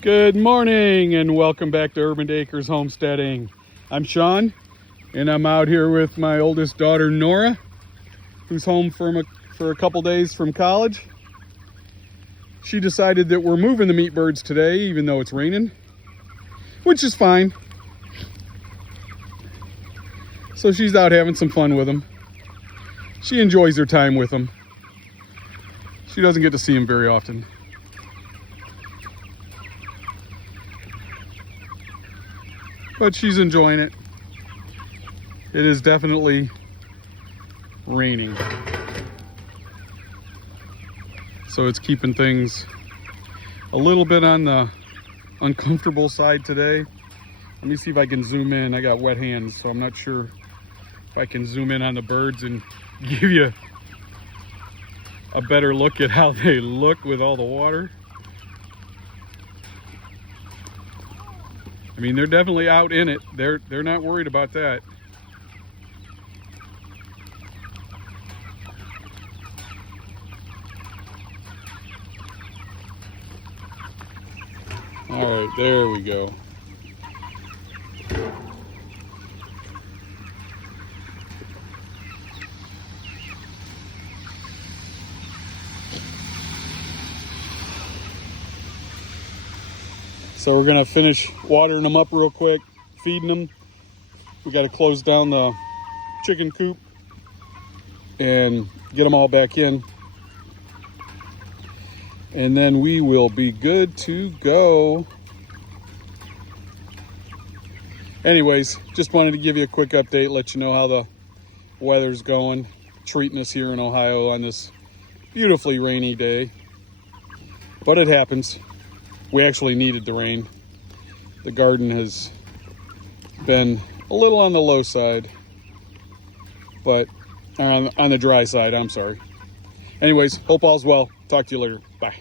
Good morning and welcome back to Urban Acres Homesteading. I'm Sean and I'm out here with my oldest daughter Nora, who's home for a couple days from college. She decided that we're moving the meat birds today even though it's raining, which is fine. So she's out having some fun with them. She enjoys her time with them. She doesn't get to see them very often. But she's enjoying it. It is definitely raining. So it's keeping things a little bit on the uncomfortable side today. Let me see if I can zoom in. I got wet hands, so I'm not sure if I can zoom in on the birds and give you a better look at how they look with all the water. I mean, they're definitely out in it. They're not worried about that. All right, there we go. So we're gonna finish watering them up real quick, feeding them. We gotta close down the chicken coop and get them all back in. And then we will be good to go. Anyways, just wanted to give you a quick update, let you know how the weather's going, treating us here in Ohio on this beautifully rainy day. But it happens. We actually needed the rain. The garden has been a little on the low side, but on the dry side, I'm sorry. Anyways, hope all's well. Talk to you later. Bye.